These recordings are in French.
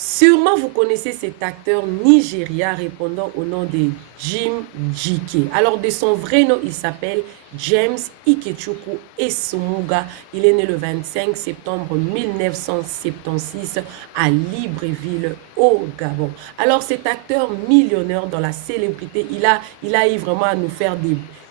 Sûrement, vous connaissez cet acteur nigérien répondant au nom de Jim Jike. Alors, de son vrai nom, il s'appelle James Ikechukwu Essomuga. Il est né le 25 septembre 1976 à Libreville, au Gabon. Alors, cet acteur millionnaire dans la célébrité, il a eu vraiment à nous faire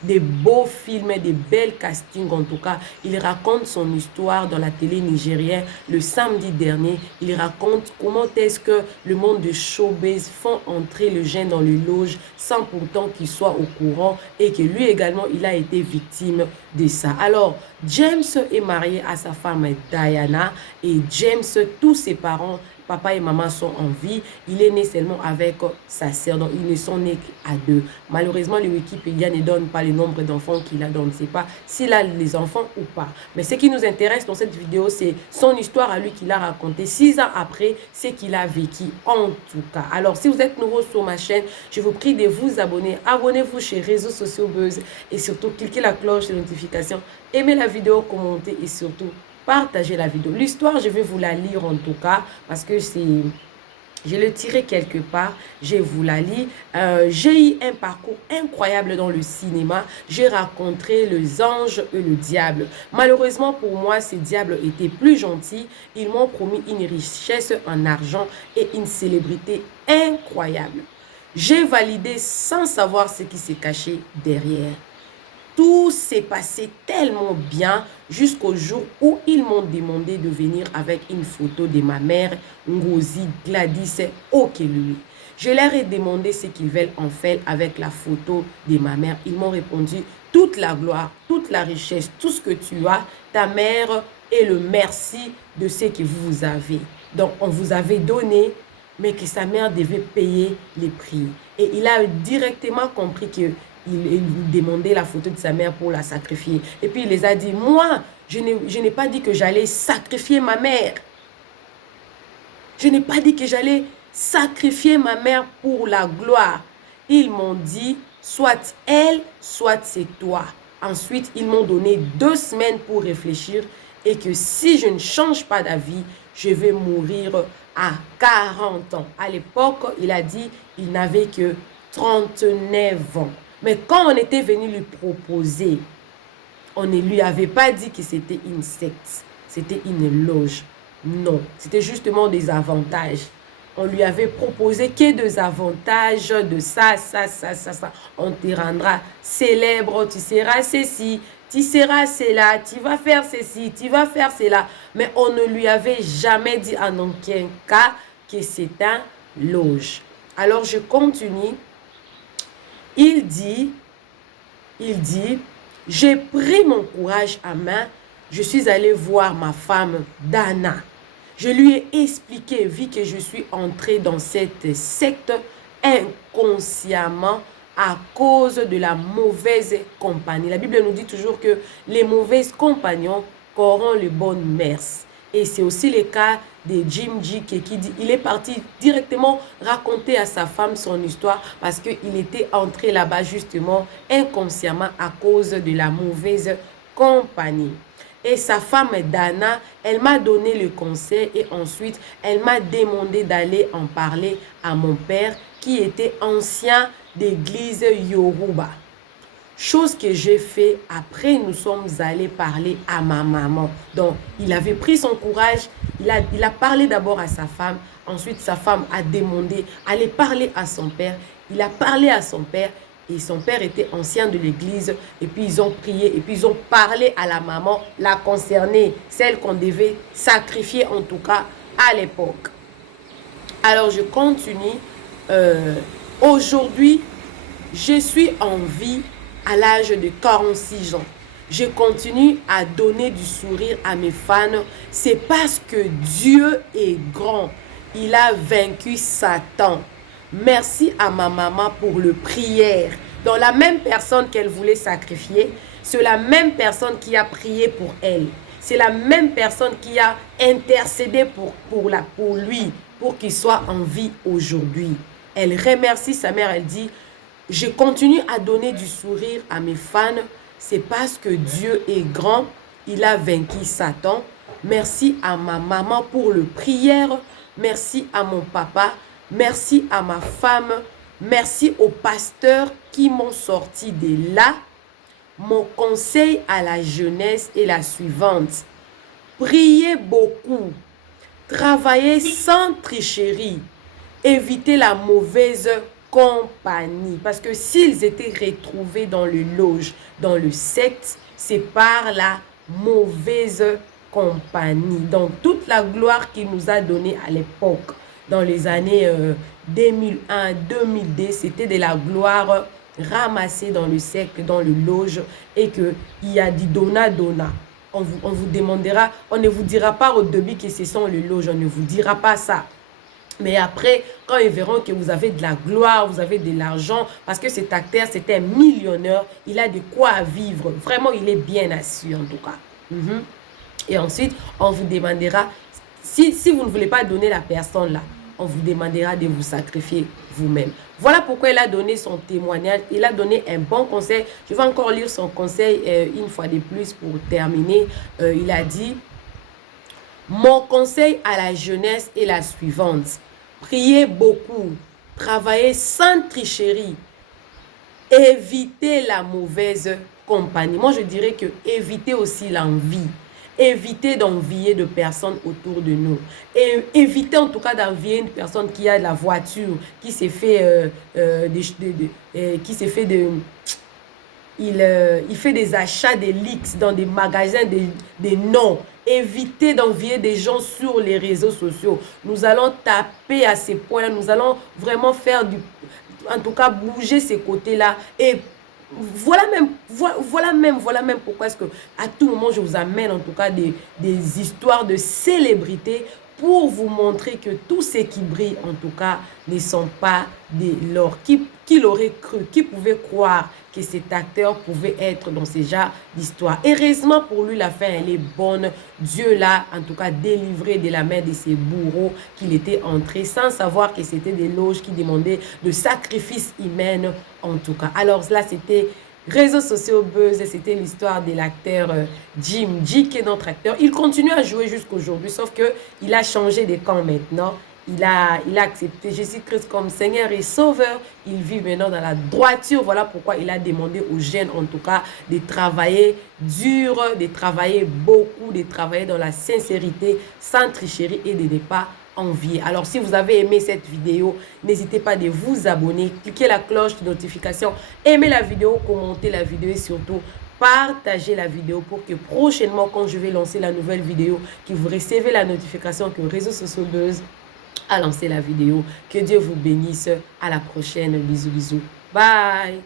des beaux films, des belles castings en tout cas. Il raconte son histoire dans la télé nigérienne le samedi dernier. Il raconte comment est-ce que le monde de showbiz font entrer le jeune dans les loges sans pourtant qu'il soit au courant et que lui également, il a été victime de ça. Alors, James est marié à sa femme Diana et James, tous ses parents, papa et maman sont en vie. Il est né seulement avec sa sœur, donc ils ne sont nés qu'à deux. Malheureusement, le Wikipédia ne donne pas le nombre d'enfants qu'il a, donc on ne sait pas s'il a les enfants ou pas. Mais ce qui nous intéresse dans cette vidéo, c'est son histoire à lui qu'il a raconté 6 ans après ce qu'il a vécu en tout cas. Alors, si vous êtes nouveau sur ma chaîne, je vous prie de vous abonner. Abonnez-vous chez Réseaux Sociaux Buzz et surtout cliquez la cloche de notification. Aimez la vidéo, commentez et surtout partagez la vidéo. L'histoire, je vais vous la lire en tout cas parce que je l'ai tiré quelque part, je vous la lis. J'ai eu un parcours incroyable dans le cinéma. J'ai rencontré les anges et le diable. Malheureusement pour moi, ces diables étaient plus gentils. Ils m'ont promis une richesse en argent et une célébrité incroyable. J'ai validé sans savoir ce qui s'est caché derrière. Tout s'est passé tellement bien jusqu'au jour où ils m'ont demandé de venir avec une photo de ma mère, Ngozi Gladys Okelui. Je leur ai demandé ce qu'ils veulent en faire avec la photo de ma mère. Ils m'ont répondu, toute la gloire, toute la richesse, tout ce que tu as, ta mère et le merci de ce que vous avez. Donc, on vous avait donné, mais que sa mère devait payer les prix. Et il a directement compris que il demandait la photo de sa mère pour la sacrifier. Et puis il les a dit, moi, je n'ai pas dit que j'allais sacrifier ma mère. Je n'ai pas dit que j'allais sacrifier ma mère pour la gloire. Ils m'ont dit, soit elle, soit c'est toi. Ensuite, ils m'ont donné 2 semaines pour réfléchir et que si je ne change pas d'avis, je vais mourir à 40 ans. À l'époque, il a dit, il n'avait que 39 ans. Mais quand on était venu lui proposer, on ne lui avait pas dit que c'était une secte, c'était une loge. Non, c'était justement des avantages. On lui avait proposé que des avantages de ça. On te rendra célèbre, tu seras ceci, tu seras cela, tu vas faire ceci, tu vas faire cela. Mais on ne lui avait jamais dit en aucun cas que c'est un loge. Alors je continue. Il dit, j'ai pris mon courage à main, je suis allé voir ma femme Dana. Je lui ai expliqué, vu que je suis entrée dans cette secte inconsciemment à cause de la mauvaise compagnie. La Bible nous dit toujours que les mauvais compagnons corrompent les bonnes mœurs. Et c'est aussi le cas de Jim Jike qui dit, il est parti directement raconter à sa femme son histoire parce qu'il était entré là-bas justement inconsciemment à cause de la mauvaise compagnie. Et sa femme Dana, elle m'a donné le conseil et ensuite elle m'a demandé d'aller en parler à mon père qui était ancien d'église Yoruba. Chose que j'ai fait, après nous sommes allés parler à ma maman. Donc, il avait pris son courage, il a parlé d'abord à sa femme, ensuite sa femme a demandé d'aller parler à son père. Il a parlé à son père et son père était ancien de l'église et puis ils ont prié et puis ils ont parlé à la maman, la concernée, celle qu'on devait sacrifier en tout cas à l'époque. Alors, je continue. Aujourd'hui, je suis en vie à l'âge de 46 ans. Je continue à donner du sourire à mes fans. C'est parce que Dieu est grand. Il a vaincu Satan. Merci à ma maman pour le prière. Dans la même personne qu'elle voulait sacrifier, c'est la même personne qui a prié pour elle. C'est la même personne qui a intercédé pour lui, pour qu'il soit en vie aujourd'hui. Elle remercie sa mère, elle dit, je continue à donner du sourire à mes fans. C'est parce que Dieu est grand. Il a vaincu Satan. Merci à ma maman pour le prière. merci à mon papa, merci à ma femme, merci aux pasteurs qui m'ont sorti de là. Mon conseil à la jeunesse est la suivante. Priez beaucoup, travaillez sans tricherie, évitez la mauvaise compagnie. Parce que s'ils étaient retrouvés dans le loge, dans le secte, c'est par la mauvaise compagnie. Donc, toute la gloire qu'il nous a donnée à l'époque, dans les années 2001, 2002, c'était de la gloire ramassée dans le secte, dans le loge, et qu'il y a du donna. On vous demandera, on ne vous dira pas au début que ce sont les loges, on ne vous dira pas ça. Mais après, quand ils verront que vous avez de la gloire, vous avez de l'argent, parce que cet acteur, c'est un millionnaire, il a de quoi vivre. Vraiment, il est bien assis en tout cas. Et ensuite, on vous demandera, si vous ne voulez pas donner la personne là, on vous demandera de vous sacrifier vous-même. Voilà pourquoi il a donné son témoignage. Il a donné un bon conseil. Je vais encore lire son conseil une fois de plus pour terminer. Il a dit, mon conseil à la jeunesse est la suivante. Priez beaucoup, travaillez sans tricherie, évitez la mauvaise compagnie. Moi, je dirais que évitez aussi l'envie. Évitez d'envier de personnes autour de nous. Et évitez en tout cas d'envier une personne qui a de la voiture, qui s'est fait il fait des achats de luxe dans des magasins des noms. Évitez d'envier des gens sur les réseaux sociaux. Nous allons taper à ces points-là. Nous allons vraiment faire en tout cas, bouger ces côtés-là. Et voilà même pourquoi est-ce que à tout moment je vous amène en tout cas des histoires de célébrités pour vous montrer que tous ceux qui brillent en tout cas ne sont pas des lords. Qui l'aurait cru, qui pouvait croire que cet acteur pouvait être dans ce genre d'histoire. Heureusement pour lui, la fin elle est bonne. Dieu l'a en tout cas délivré de la main de ses bourreaux qu'il était entré sans savoir que c'était des loges qui demandaient de sacrifices humains en tout cas. Alors là c'était réseaux sociaux buzz, c'était l'histoire de l'acteur Jim G, qui est notre acteur. Il continue à jouer jusqu'aujourd'hui, sauf qu'il a changé de camp maintenant. Il a accepté Jésus-Christ comme Seigneur et Sauveur. Il vit maintenant dans la droiture. Voilà pourquoi il a demandé aux jeunes, en tout cas, de travailler dur, de travailler beaucoup, de travailler dans la sincérité, sans tricherie et de ne pas envier. Alors, si vous avez aimé cette vidéo, n'hésitez pas de vous abonner, cliquez la cloche de notification, aimez la vidéo, commentez la vidéo et surtout, partagez la vidéo pour que prochainement, quand je vais lancer la nouvelle vidéo, que vous recevez la notification que Réseaux Sociaux Buzz a lancé la vidéo. Que Dieu vous bénisse. À la prochaine. Bisous, bisous. Bye.